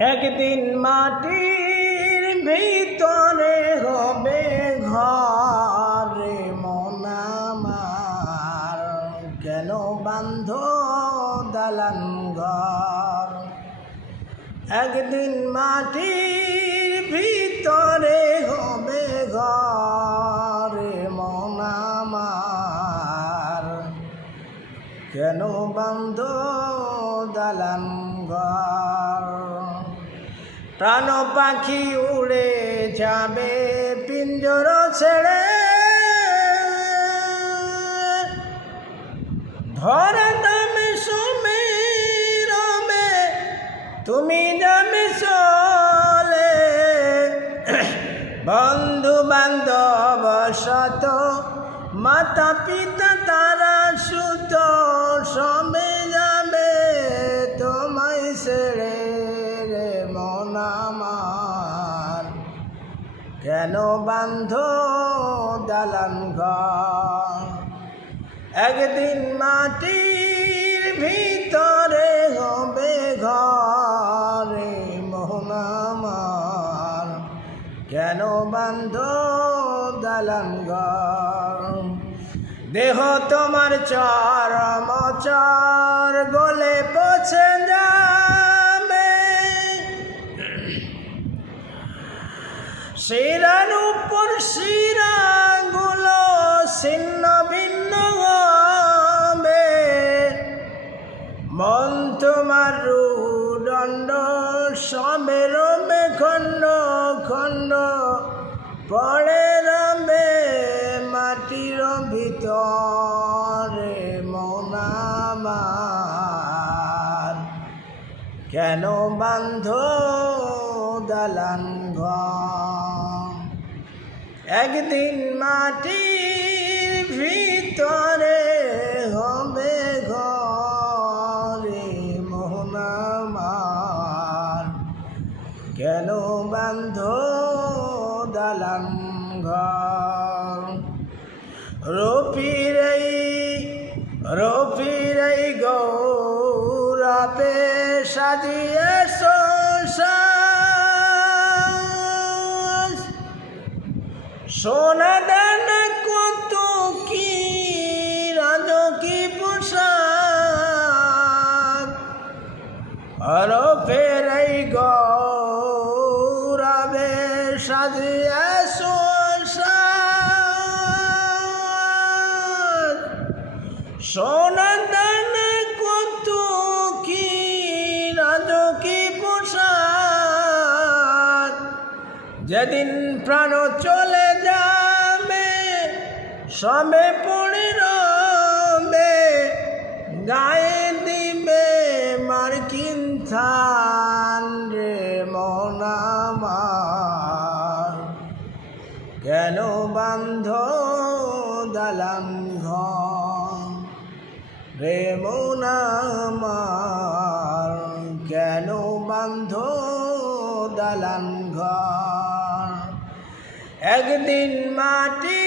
একদিন মাটির ভিতরে হবে ঘরে মন আমার, কেন বান্ধ দালান ঘর। একদিন মাটির ভিতরে হবে ঘরে মন আমার, কেন বান্ধ দালান ঘর। প্রাণ পাখি উড়ে যাবে পিঞ্জর ছেড়ে, ধরা দামে সমে রবে তুমি যাবে চলে। বন্ধু বান্ধব শত মাতা পিতা তারা সুত সবে যাবে তোমায় ছেড়ে রে মন আমার, কেন বান্ধ দালান ঘর। একদিন মাটির ভিতরে হবে ঘরে মন আমার, কেন বান্ধ দালান ঘর। দেহ তোমার চরম চর গলে পচে যাবে, শিরার উপর শিরাগুলো ছিন্ন ভিন্ন হবে। মন তোমার রুদণ্ড সবে রবে খণ্ড খণ্ড পড়ে রবে মাটির ভিতরে মন আমার, কেন বান্ধ দালান ঘর। একদিন মাটির ভিতরে হবে ঘরে মন আমার, কেন বান্ধ দালান ঘর। রফির গৌরবে সাজিয়ে সোনা দানা কত কি রাজকি পোশাক। রফির গৌরবে সাজিয়ে সোনা দানা কত কি রাজকি পোশাক। যেদিন প্রাণ চলে যাবে সবে পড়ে রবে, গায়ে দিবে মার্কিন থান রে মন আমার, কেন বান্ধ দালান ঘর রে মন আমার, কেন বান্ধ দালান ঘর। একদিন মাটি